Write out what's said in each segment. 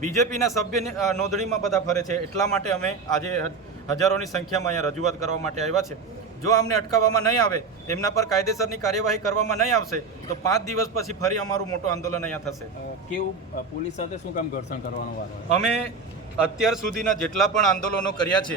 બીજેપીના સભ્ય નોંધણીમાં બધા ફરે છે. એટલા માટે અમે આજે હજારોની સંખ્યામાં અહીંયા રજૂઆત કરવા માટે આવ્યા છે. જો અમને અટકાવવામાં નહીં આવે એમના પર કાયદેસરની કાર્યવાહી કરવામાં નહીં આવશે તો પાંચ દિવસ પછી ફરી અમારું મોટું આંદોલન અહીંયા થશે. કેવું પોલીસ સાથે શું કામ ઘર્ષણ કરવાનો વારો? અમે અત્યાર સુધીના જેટલા પણ આંદોલનો કર્યા છે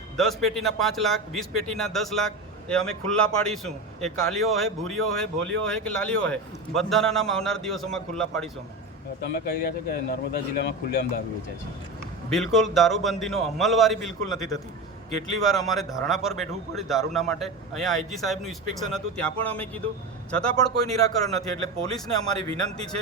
દસ પેટીના પાંચ લાખ વીસ પેટીના દસ લાખ એ અમે ખુલ્લા પાડીશું. એ કાલીઓ હોય ભૂરીઓ હોય ભોલીઓ હોય કે લાલીઓ હોય બધાના નામ આવનાર દિવસોમાં ખુલ્લા પાડીશું અમે. તમે કહી રહ્યા છો કે નર્મદા જિલ્લામાં ખુલ્લેઆમ દારૂ વેચાય છે. બિલકુલ દારૂબંધીનો અમલવારી બિલકુલ નથી થતી. કેટલી વાર અમારે ધારણા પર બેઠવું પડ્યું દારૂના માટે. અહીંયા આઈજી સાહેબનું ઇન્સ્પેક્શન હતું ત્યાં પણ અમે કીધું. છતાં પણ કોઈ નિરાકરણ નથી એટલે પોલીસને અમારી વિનંતી છે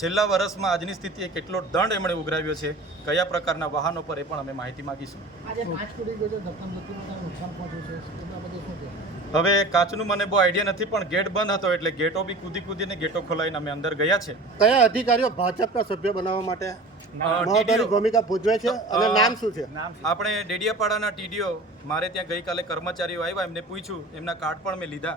છેલ્લા વર્ષમાં આજની સ્થિતિએ કેટલો દંડ એમણે ઉઘરાવ્યો છે કયા પ્રકારના વાહનો પર એ પણ અમે માહિતી માગીશું. હવે કાચનું મને બહુ આઈડિયા નથી પણ ગેટ બંધ હતો એટલે ગેટો બી કૂદી કૂદીને ગેટો ખોલાવીને અમે અંદર ગયા છે. કયા અધિકારીઓ ભાજપના સભ્ય બનાવવા માટે મહત્વની ભૂમિકા ભજવે છે અને નામ શું છે? આપણે ડેડિયાપાડાના ટીડીઓ મારે ત્યાં ગઈકાલે કર્મચારીઓ આવ્યા એમને પૂછ્યું એમના કાર્ડ પણ મેં લીધા.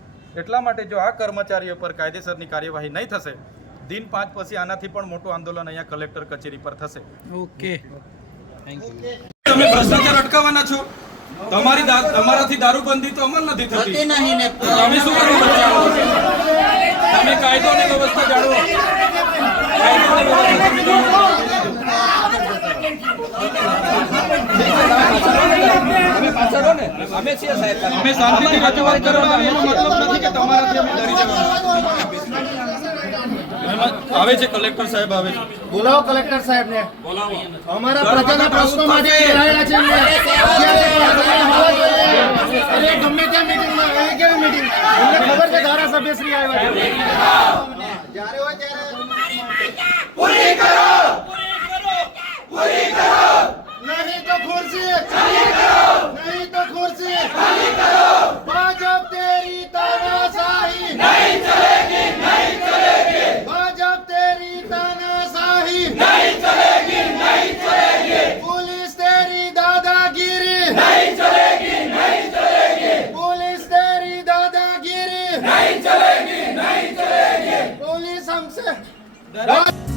એટલા માટે જો આ કર્મચારીઓ પર કાયદેસરની કાર્યવાહી નહીં થશે દિન પાંચ પછી આનાથી પણ મોટું આંદોલન અહીંયા કલેક્ટર કચેરી પર થશે. ઓકે. તમે ભ્રષ્ટાચાર અટકાવવાના છો? તમારી તમારાથી દારૂબંધી તો અમલ નથી થતી. તમે શું કરો? તમે કાયદો અને વ્યવસ્થા જાળવો. કાયદો અને વ્યવસ્થા. તમે જાળવો. અમે શાંતિથી રજૂઆત કરવા એનો મતલબ નથી કે તમારાથી અમે ડરી જવાનું. આવે છે કલેક્ટર સાહેબ આવે છે. બોલાવો કલેક્ટર સાહેબને. અમારા પ્રજાના પ્રશ્નો માટે લડાયેલા છે. અને ગમે ત્યાં મીટિંગમાં એ કેવી મીટિંગ એમને ખબર છે ધારાસભ્ય શ્રી આવ્યા છે. જ્યારે હોય ત્યારે નહીં नहीं चलेगी नहीं चलेगी पुलिस तेरी दादागिरी नहीं चलेगी नहीं चलेगी पुलिस हमसे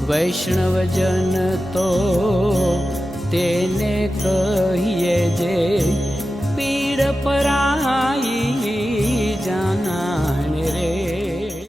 वैष्णव जन तो तेने कहिए जे